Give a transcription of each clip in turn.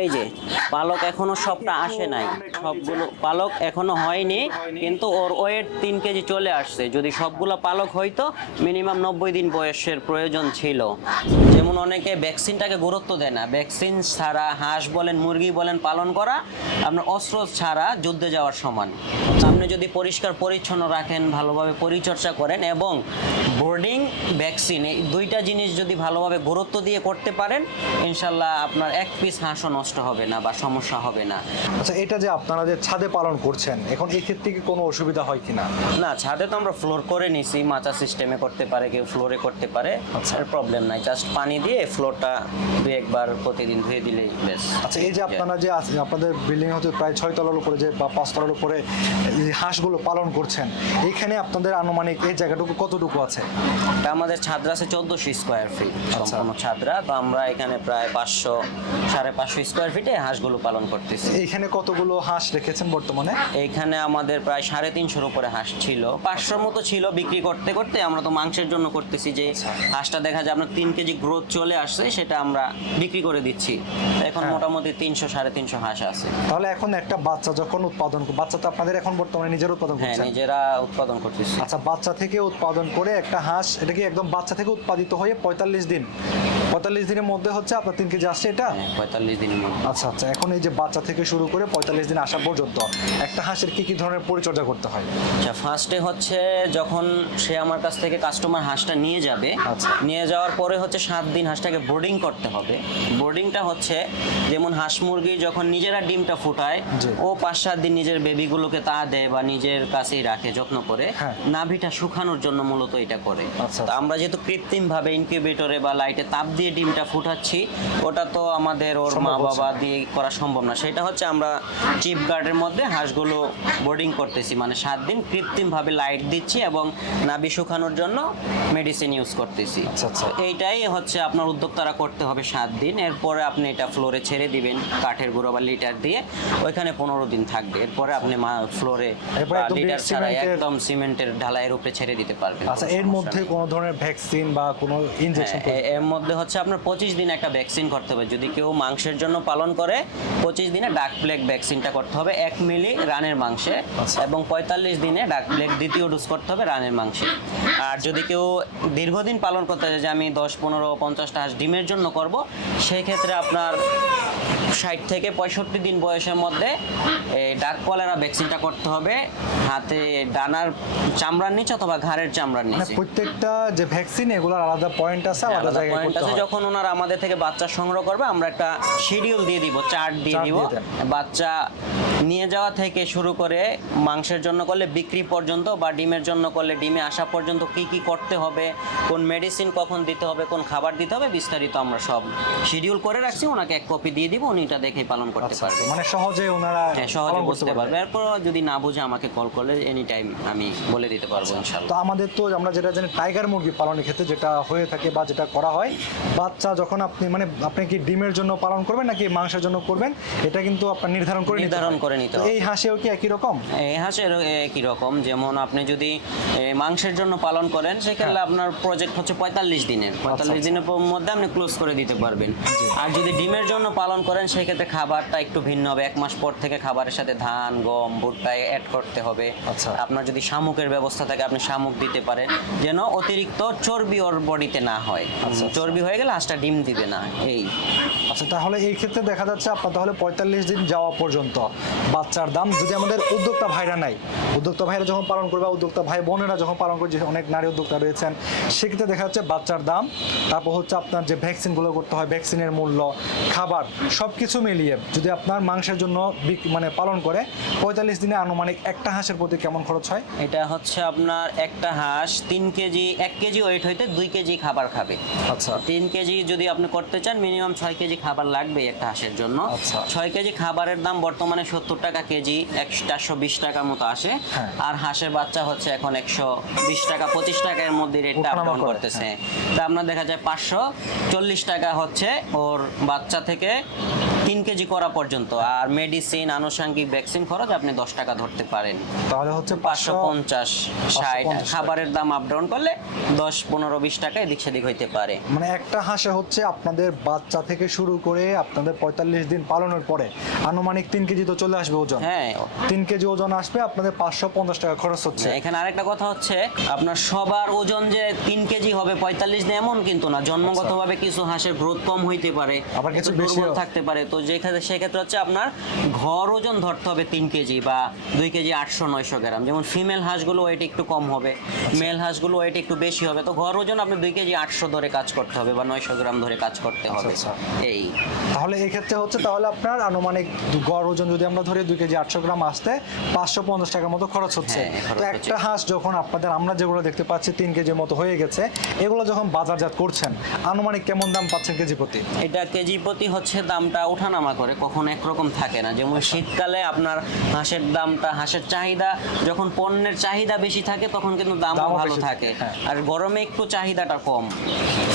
এই যে, পালক এখনও সবটা আসে নাই। সবগুলো পালক এখনও হয়নি, কিন্তু ওর ওয়েট তিন কেজি চলে আসছে। যদি সবগুলো পালক হইতো মিনিমাম নব্বই দিন বয়সের প্রয়োজন ছিল। যেমন অনেকে ভ্যাকসিনটাকে গুরুত্ব দেয় না। ভ্যাকসিন ছাড়া হাঁস বলেন, মুরগি বলেন, পালন করা আপনার অস্ত্র ছাড়া যুদ্ধে যাওয়ার সমান। আপনি যদি পরিষ্কার, পরিচ্ছন্ন রাখেন, ভালোভাবে পরিচর্যা করেন এবং বোর্ডিং ভ্যাকসিন এই দুইটা জিনিস যদি ভালোভাবে গুরুত্ব দিয়ে করতে পারেন, ইনশাল্লাহ আপনার এক পিস হাঁসও নষ্ট হবে না বা সমস্যা হবে না আচ্ছা এটা যে আপনারা যে ছাদে পালন করছেন এখন এই ক্ষেত্রে কি কোনো অসুবিধা হয় কিনা না ছাদে তো আমরা ফ্লোর করে নিছি মাচা সিস্টেমে করতে পারে কেউ ফ্লোরে করতে পারে আচ্ছা। আর প্রবলেম নাই জাস্ট পানি দিয়ে ফ্লোরটা দুই একবার প্রতিদিন ধুয়ে দিলেই বেশ আচ্ছা এই যে আপনারা যে আছে- আপনাদের বিল্ডিং হচ্ছে প্রায় ছয় তলার উপরে যে বা পাঁচ তলার উপরে এই হাঁসগুলো পালন করছেন এইখানে আপনাদের আনুমানিক এই জায়গাটুকু কতটুকু আছে এটা আমাদের ছাদরা আছে চোদ্দোশো স্কোয়ার ফিট আচ্ছা। সম্পূর্ণ ছাদরা তো আমরা এখানে প্রায় পাঁচশো সাড়ে পাঁচশো স্কোয়ার ফিটে হাঁসগুলো পালন করতেছি। এইখানে কতগুলো হাঁস রেখেছেন বর্তমানে? এইখানে আমাদের প্রায় সাড়ে তিনশোর উপরে হাঁস ছিল। পাঁচশোর মতো ছিল বিক্রি করতে করতে আমরা তো মাংসের জন্য করতেছি যে আচ্ছা। হাঁসটা দেখা যায় আপনার তিন কেজি গ্রোথ চলে আসছে সেটা আমরা বিক্রি করে দিচ্ছি। এখন হ্যাঁ। মোটামুটি তিনশো সাড়ে তিনশো হাঁস আছে। তাহলে এখন একটা বাচ্চা যখন উৎপাদন বাচ্চা তো আপনাদের এখন বর্তমানে নিজের উৎপাদন হ্যাঁ করছেন? নিজেরা উৎপাদন করতেছি। আচ্ছা বাচ্চা থেকে উৎপাদন করে একটা হাঁস এটা কি একদম বাচ্চা থেকে উৎপাদিত হয়ে পঁয়তাল্লিশ দিন? পঁয়তাল্লিশ দিনের মধ্যে হচ্ছে আপনার তিন কেজি আসছে এটা? হ্যাঁ, পঁয়তাল্লিশ মধ্যে আচ্ছা আচ্ছা এখন এই যে বাচ্চা থেকে শুরু করে পঁয়তাল্লিশ দিন আসা পর্যন্ত একটা হাঁসের কি কি ধরনের পরিচর্যা করতে হয় আচ্ছা ফার্স্টে হচ্ছে যখন সে আমার কাছ থেকে কাস্টমার হাঁসটা নিয়ে যাবে আচ্ছা। নিয়ে যাওয়ার পরে হচ্ছে সাত দিন হাঁসটাকে বোর্ডিং করতে হবে বোর্ডিংটা হচ্ছে যেমন হাঁস মুরগি যখন নিজেরা ডিমটা ফুটায়। ও পাঁচ সাত দিন নিজের বেবিগুলোকে তা দেয় বা নিজের কাছেই রাখে যত্ন করে হ্যাঁ। নাভিটা শুকানোর জন্য মূলত এটা করে আচ্ছা। আমরা যেহেতু কৃত্রিমভাবে ইনকিউবেটরে বা লাইটে তাপ দিয়ে ডিমটা ফুটাচ্ছি ওটা তো আমাদের ওর মা বাবা দিয়ে করা সম্ভব না। সেটা হচ্ছে আমরা চিপ গার্ডের মধ্যে হাঁসগুলো বোর্ডিং করতেছি। মানে সাত দিন কৃত্রিমভাবে লাইট দিচ্ছি এবং নাভি শুকানোর জন্য মেডিসিন ইউজ করতেছি। আচ্ছা, আচ্ছা। এইটাই হচ্ছে আপনার উদ্যোক্তারা করতে হবে সাত দিন। এরপরে আপনি এটা ফ্লোরে ছেড়ে দিবেন কাঠের গুঁড়ো বা লিটার দিয়ে। ওইখানে পনেরো দিন থাকবে। এরপরে আপনি ফ্লোরে লিটার ছাড়া একদম সিমেন্টের ঢালাইয়ের উপরে ছেড়ে দিতে পারবেন। আচ্ছা এর মধ্যে। কোনো ধরনের ভ্যাকসিন বা কোনো ইনজেকশন হ্যাঁ, এর মধ্যে হচ্ছে আপনার পঁচিশ দিন একটা ভ্যাকসিন করতে হবে। যদি কেউ মাংসের জন্য পালন করে পঁচিশ দিনে ডাক প্লেগ ভ্যাকসিনটা করতে হবে এক মিলি রানের মাংসে আচ্ছা। এবং পঁয়তাল্লিশ দিনে ডাক প্লেগ দ্বিতীয় ডোজ করতে হবে রানের মাংসে আর যদি কেউ দীর্ঘদিন পালন করতে চায় যে আমি দশ পনেরো পঞ্চাশটা হাঁস ডিমের জন্য করব সেই ক্ষেত্রে আপনার ষাট থেকে পঁয়ষট্টি দিন বয়সের মধ্যে এই ডাক কলেরা ভ্যাকসিনটা করতে হবে। হাতে ডানার চামড়ার নিচে অথবা ঘাড়ের চামড়ার মানে নিচে। প্রত্যেকটা যে ভ্যাকসিন এগুলোর আলাদা পয়েন্ট আছে আলাদা আলাদা জায়গায় পয়েন্ট আছে। যখন ওনারা আমাদের থেকে বাচ্চা সংগ্রহ করবে আমরা একটা শিডিউল দিয়ে দিব চার্ট দিয়ে দিব। বাচ্চা নিয়ে যাওয়া থেকে শুরু করে মাংসের জন্য করলে বিক্রি পর্যন্ত বা ডিমের জন্য করলে ডিমে আসা পর্যন্ত কি কি করতে হবে কোন মেডিসিন কখন দিতে হবে কোন খাবার দিতে হবে বিস্তারিত আমরা সব শিডিউল করে রাখছি। ওনাকে এক কপি দিয়ে দিব উনি এটা দেখে পালন করতে আচ্ছা পারবে। মানে সহজে ওনারা হ্যাঁ সহজে বুঝতে পারবে। এরপর যদি না বুঝে আমাকে কল করলে এনি টাইম আমি বলে দিতে পারব তো আমাদের তো আমরা যেটা জানি টাইগার মুরগি পালনের ক্ষেত্রে যেটা হয়ে থাকে বা যেটা করা হয় বাচ্চা যখন আপনি মানে আপনি কি ডিমের জন্য পালন করবেন নাকি মাংসের জন্য করবেন এটা কিন্তু আপনার নির্ধারণ করে নির্ধারণ। করে নিতে হবে। এই হাঁসেও কি একই রকম? এই হাঁসের একই রকম যেমন আপনি যদি মাংসের জন্য পালন করেন সেক্ষেত্রে আপনার প্রজেক্ট হচ্ছে পঁয়তাল্লিশ দিনের। পঁয়তাল্লিশ দিনের মধ্যে আপনি ক্লোজ করে দিতে পারবেন। আর যদি ডিমের জন্য পালন করেন সেক্ষেত্রে খাবারটা একটু ভিন্ন হবে। এক মাস পর থেকে খাবারের সাথে ধান গম ভুট্টা অ্যাড করতে হবে। আচ্ছা। আপনার যদি শামুকের ব্যবস্থা থাকে আপনি শামুক দিতে পারেন। যেন অতিরিক্ত চর্বি ওর বডিতে না হয়। আচ্ছা। চর্বি হয়ে গেলে হাঁসটা ডিম দিবে না এই। আচ্ছা তাহলে এই ক্ষেত্রে দেখা যাচ্ছে আপনার তাহলে পঁয়তাল্লিশ দিন যাওয়া পর্যন্ত বাচ্চার দাম যদি আমাদের উদ্যোক্তা ভাইরা নাই উদ্যোক্তা ভাইরা যখন পালন করবে উদ্যোক্তা ভাই বোনেরা যখন পালন করবে অনেক নারী উদ্যোক্তা রয়েছেন সেক্ষেত্রে দেখা যাচ্ছে বাচ্চার দাম তারপর হচ্ছে আপনার যে ভ্যাকসিনগুলো করতে হয় ভ্যাকসিনের মূল্য খাবার সব কিছু মিলিয়ে যদি আপনার মাংসের জন্য মানে পালন করে পঁয়তাল্লিশ দিনে আনুমানিক একটা হাঁসের প্রতি কেমন খরচ হয়? এটা হচ্ছে আপনার একটা হাঁস তিন কেজি এক কেজি ওয়েট হইতে দুই কেজি খাবার খাবে। আচ্ছা। তিন কেজি যদি আপনি করতে চান মিনিমাম ছয় কেজি খাবার লাগবে একটা হাঁসের জন্য। আচ্ছা। ছয় কেজি খাবারের দাম বর্তমানে সত্তর টাকা কেজি একশো চারশো বিশ টাকার মতো আসে হ্যাঁ। আর হাঁসের বাচ্চা হচ্ছে এখন একশো বিশ টাকা পঁচিশ টাকার মধ্যে রেটটা আপডাউন করতেছে হ্যাঁ। তা আপনার দেখা যায় পাঁচশো চল্লিশ টাকা হচ্ছে ওর বাচ্চা থেকে তিন কেজি করা পর্যন্ত আর মেডিসিন আনুষঙ্গিক ভ্যাকসিন খরচ আপনি দশ টাকা ধরতে পারেন। তাহলে হচ্ছে পাঁচশো পঞ্চাশ ষাট খাবারের দাম আপ ডাউন করলে দশ পনেরো বিশ টাকা এদিক সেদিক হইতে পারে। মানে একটা হাঁসে হচ্ছে আপনাদের বাচ্চা থেকে শুরু করে আপনাদের পঁয়তাল্লিশ দিন পালনের পরে আনুমানিক তিন কেজি তো চলে আসবে ওজন। হ্যাঁ। তিন কেজি ওজন আসবে আপনাদের পাঁচশো পঞ্চাশ টাকা খরচ হচ্ছে। এখানে আরেকটা কথা হচ্ছে আপনার সবার ওজন যে তিন কেজি হবে পঁয়তাল্লিশ দিন এমন কিন্তু না। জন্মগতভাবে কিছু হাঁসের গ্রোথ কম হইতে পারে আবার কিছু দুর্বল থাকতে পারে। তো যেখানে সেক্ষেত্রে হচ্ছে আপনার ঘর ওজন ধরতে হবে তিন কেজি বা দুই কেজি আটশো নয়শো গ্রাম। যেমন ফিমেল হাঁসগুলো ওয়েট একটু কম হবে মেল হাঁসগুলো ওয়েট একটু বেশি হবে। তো ঘর ওজন আপনি দুই কেজি আটশো ধরে কাজ করতে হবে বা নয়শো গ্রাম ধরে কাজ করতে হবে। আচ্ছা। এই। তাহলে এই ক্ষেত্রে হচ্ছে তাহলে আপনার আনুমানিক গড় ওজন যদি আমরা ধরি দুই কেজি আটশো গ্রাম আসতে পাঁচশো পঞ্চাশ টাকার মতো খরচ হচ্ছে। হ্যাঁ, তো। একটা হাঁস যখন আপনাদের আমরা যেগুলো দেখতে পাচ্ছি তিন কেজির মতো হয়ে গেছে এগুলো যখন বাজারজাত করছেন আনুমানিক কেমন দাম পাচ্ছেন কেজি প্রতি? এটা কেজি প্রতি হচ্ছে দামটা ওঠানামা করে কখনো একরকম থাকে না। যেমন শীতকালে আপনার হাঁসের দামটা হাঁসের চাহিদা যখন পণ্যের চাহিদা বেশি থাকে তখন কিন্তু দামও ভালো থাকে হ্যাঁ। আর গরমে একটু চাহিদাটা কম।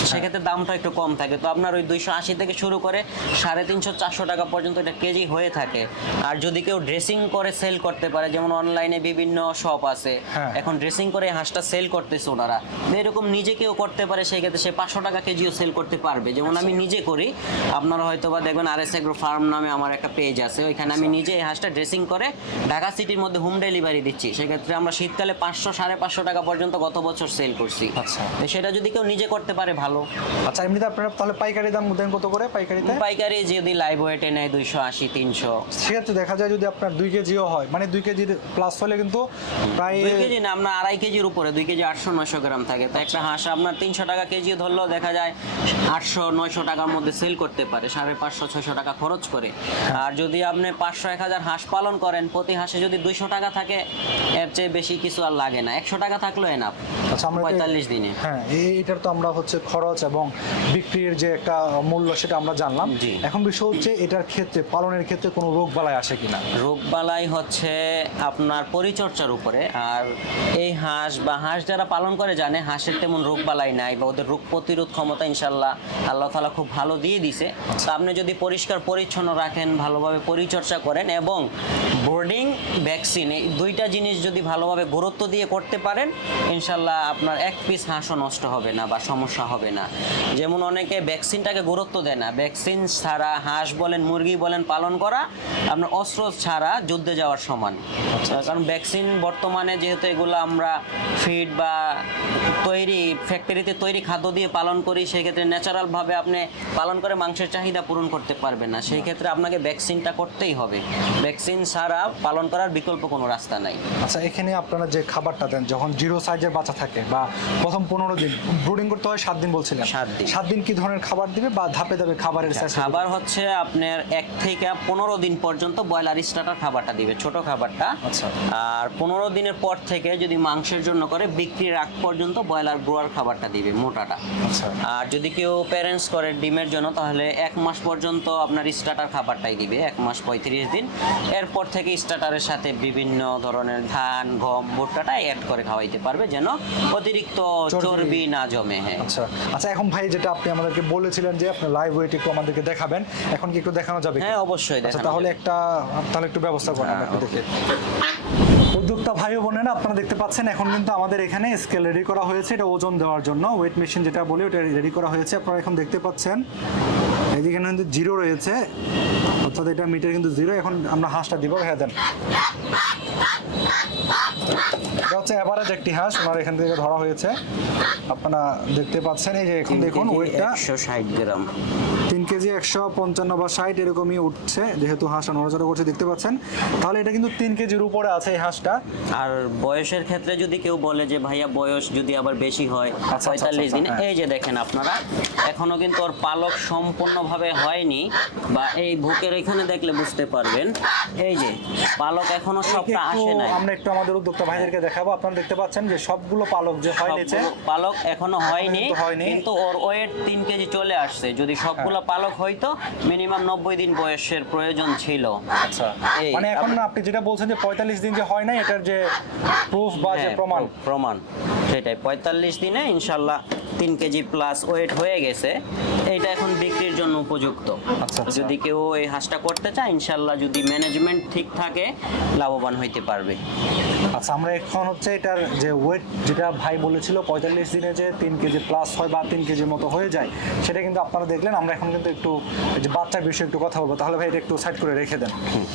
সেক্ষেত্রে দামটা একটু কম থাকে। তো আপনার ওই দুইশো আশি থেকে শুরু করে সাড়ে তিনশো চারশো টাকা পর্যন্ত এটা কেজি হয়ে থাকে। আর যদি কেউ ড্রেসিং করে সেল করতে পারে যেমন অনলাইনে বিভিন্ন শপ আছে হ্যাঁ। এখন ড্রেসিং করে হাঁসটা সেল করতেছে ওনারা। এরকম নিজে কেউ করতে পারে সেক্ষেত্রে সে পাঁচশো টাকা কেজিও সেল করতে পারবে। যেমন আমি নিজে করি আপনারা হয়তো বা দেখবেন আর এস এগ্রো ফার্ম নামে আমার একটা পেজ আছে। ওইখানে আমি নিজে এই হাঁসটা ড্রেসিং করে ঢাকা সিটির মধ্যে হোম ডেলিভারি দিচ্ছি। সেক্ষেত্রে আমরা শীতকালে পাঁচশো সাড়ে পাঁচশো টাকা পর্যন্ত গত বছর সেল করছি। আচ্ছা। সেটা যদি কেউ নিজে করতে পারে ভালো। আচ্ছা এমনিতে আপনারা তাহলে পাইকারি দাম দেন কত করে পাইকারিতে? পাইকারি যদি লাইভ ওয়েটে নেয় দুইশো আশি তিনশো। সেক্ষেত্রে দেখা যায় যদি আপনার দুই কেজিও হয় মানে দুই কেজির প্লাস হলে কিন্তু প্রায় দুই কেজি না আপনার আড়াই কেজির উপরে দুই কেজি আটশো নয়শো গ্রাম থাকে। তো একটা হাঁস আপনার তিনশো টাকা কেজি ধরলেও দেখা যায় আটশো নয়শো টাকার মধ্যে সেল করতে পারে সাড়ে পাঁচশো ছয়শো টাকা খরচ করে। আর যদি আপনি পাঁচশো এক হাজার হাঁস পালন করেন প্রতি হাঁসে যদি দুইশো টাকা থাকে এর চেয়ে বেশি কিছু আর লাগে না। একশো টাকা এনাফ আচ্ছা পঁয়তাল্লিশ দিনে। হ্যাঁ এইটার তো আমরা হচ্ছে খরচ এবং বিক্রির যে একটা মূল্য সেটা আমরা জানলাম। এখন বিষয় হচ্ছে এটার ক্ষেত্রে পালনের ক্ষেত্রে কোনো রোগ বালাই আসে কিনা? রোগবালাই হচ্ছে আপনার পরিচর্যার উপরে। আর এই হাঁস বা হাঁস যারা পালন করে জানে হাঁসের তেমন রোগ বালাই নাই বা ওদের রোগ প্রতিরোধ ক্ষমতা ইনশাল্লাহ আল্লাহ তালা খুব ভালো দিয়ে দিছে। তো আপনি যদি পরিষ্কার পরিচ্ছন্ন রাখেন ভালোভাবে পরিচর্যা করেন এবং বোর্ডিং ভ্যাকসিন এই দুইটা জিনিস যদি ভালোভাবে গুরুত্ব দিয়ে করতে পারেন ইনশাল্লাহ আপনার এক পিস হাঁসও নষ্ট হবে না বা সমস্যা হবে না। যেমন অনেকে ভ্যাকসিনটাকে গুরুত্ব দেয় না। ভ্যাকসিন ছাড়া হাঁস বলেন মুরগি বলেন পালন করা আপনার অস্ত্র ছাড়া যুদ্ধে যাওয়ার সমান। কারণ ভ্যাকসিন বর্তমানে যেহেতু এগুলো আমরা ফিড বা তৈরি ফ্যাক্টরিতে তৈরি খাদ্য দিয়ে পালন করি সেক্ষেত্রে ন্যাচারালভাবে আপনি পালন করে মাংসের চাহিদা পূরণ করতে পারবেন। না। সেই ক্ষেত্রে আপনাকে ভ্যাকসিনটা করতেই হবে। ভ্যাকসিন ছাড়া পালন করার বিকল্প কোনো রাস্তা নাই। আচ্ছা এখানে আপনারা যে খাবারটা দেন যখন জিরো সাইজের বাচ্চা থাকে বা প্রথম পনেরো দিন ব্রুডিং করতে হয় সাত দিন বলছিলেন সাত দিন। সাত দিন কি ধরনের খাবার দিবে বা ধাপে ধাপে খাবারের size খাবার হচ্ছে আপনার এক থেকে পনেরো দিন পর্যন্ত ব্রয়লার স্টার্টার খাবারটা দিবে ছোট খাবারটা। আচ্ছা। আর পনেরো দিনের পর থেকে যদি মাংসের জন্য করে বিক্রির আগ পর্যন্ত ব্রয়লার গ্রোয়ার খাবারটা দিবে মোটাটা। আচ্ছা। আর যদি কেউ প্যারেন্টস করে ডিমের জন্য তাহলে এক মাস পর্যন্ত আপনার স্টার্টার খাবারটাই দিবে এক মাস পঁয়ত্রিশ দিন। এরপর থেকে স্টার্টারের সাথে বিভিন্ন ধরনের ধান গম ভুট্টাটা অ্যাড করে খাওয়াইতে পারবে যেন অতিরিক্ত চর্বি- না জমে হ্যাঁ। আচ্ছা আচ্ছা এখন ভাই যেটা আপনি আমাদেরকে বলেছিলেন যে আপনি লাইভ ওয়েট একটু আমাদেরকে দেখাবেন এখন কি একটু দেখানো যাবে? হ্যাঁ অবশ্যই আচ্ছা তাহলে একটা তাহলে একটু ব্যবস্থা করেন হ্যাঁ, একটু দেখে। উদ্যোক্তা ভাই বোনেরা আপনারা দেখতে পাচ্ছেন এখন কিন্তু আমাদের এখানে স্কেল রেডি করা হয়েছে এটা ওজন দেওয়ার জন্য ওয়েট মেশিন যেটা বলি ওটা রেডি করা হয়েছে আপনারা এখন দেখতে পাচ্ছেন। এখানে কিন্তু জিরো রয়েছে অর্থাৎ এটা মিটার কিন্তু জিরো এখন আমরা হাঁসটা দিব হ্যাঁ দেন। এটা হচ্ছে অ্যাভারেজ একটি হাঁস ওনার এখান থেকে ধরা হয়েছে। আপনারা দেখতে পাচ্ছেন এই যে এখন দেখুন ওয়েটটা একশো ষাট গ্রাম। তিন কেজি একশো পঞ্চান্ন বা ষাট এরকমই উঠছে যেহেতু হাঁসটা নড়াচড়া করছে দেখতে পাচ্ছেন। তাহলে এটা কিন্তু তিন কেজির উপরে আছে এই হাঁসটা। আর বয়সের ক্ষেত্রে যদি কেউ বলে যে ভাইয়া বয়স যদি আবার বেশি হয় আচ্ছা, পঁয়তাল্লিশ দিন আচ্ছা, হ্যাঁ। এই যে দেখেন আপনারা এখনও কিন্তু ওর পালক সম্পূর্ণভাবে হয়নি বা এই বুকের এখানে দেখলে বুঝতে পারবেন। এই যে পালক এখনও সবটা আসে নাই। আমরা একটু আমাদের উদ্যোক্তা ভাইদেরকে দেখাবো। আপনারা দেখতে পাচ্ছেন যে সবগুলো পালক যে হয় নিচে পালক এখনও হয়নি কিন্তু ওর ওয়েট তিন কেজি চলে আসছে। যদি সবগুলো পালক হইতো মিনিমাম নব্বই দিন বয়সের প্রয়োজন ছিল। আচ্ছা। মানে এখন আপ- আপনি যেটা বলছেন যে পঁয়তাল্লিশ দিন যে হয় না এটার যে প্রুফ বা যে হ্যাঁ, প্রমাণ প্রমাণ। সেটাই। পঁয়তাল্লিশ দিনে ইনশাল্লাহ তিন কেজি প্লাস ওয়েট হয়ে গেছে। এইটা এখন বিক্রির জন্য উপযুক্ত। আচ্ছা, আচ্ছা। যদি কেউ এই হাঁসটা করতে চায় ইনশাল্লাহ যদি ম্যানেজমেন্ট ঠিক থাকে লাভবান হইতে পারবে। আচ্ছা আমরা এখন হচ্ছে এটার যে ওয়েট যেটা ভাই বলেছিল পঁয়তাল্লিশ দিনে যে তিন কেজি প্লাস হয় বা তিন কেজির মতো হয়ে যায় সেটা কিন্তু আপনারা দেখলেন। আমরা এখন কিন্তু একটু যে বাচ্চার বিষয়ে একটু কথা বলব। তাহলে ভাই এটা একটু সাইড করে রেখে দেন।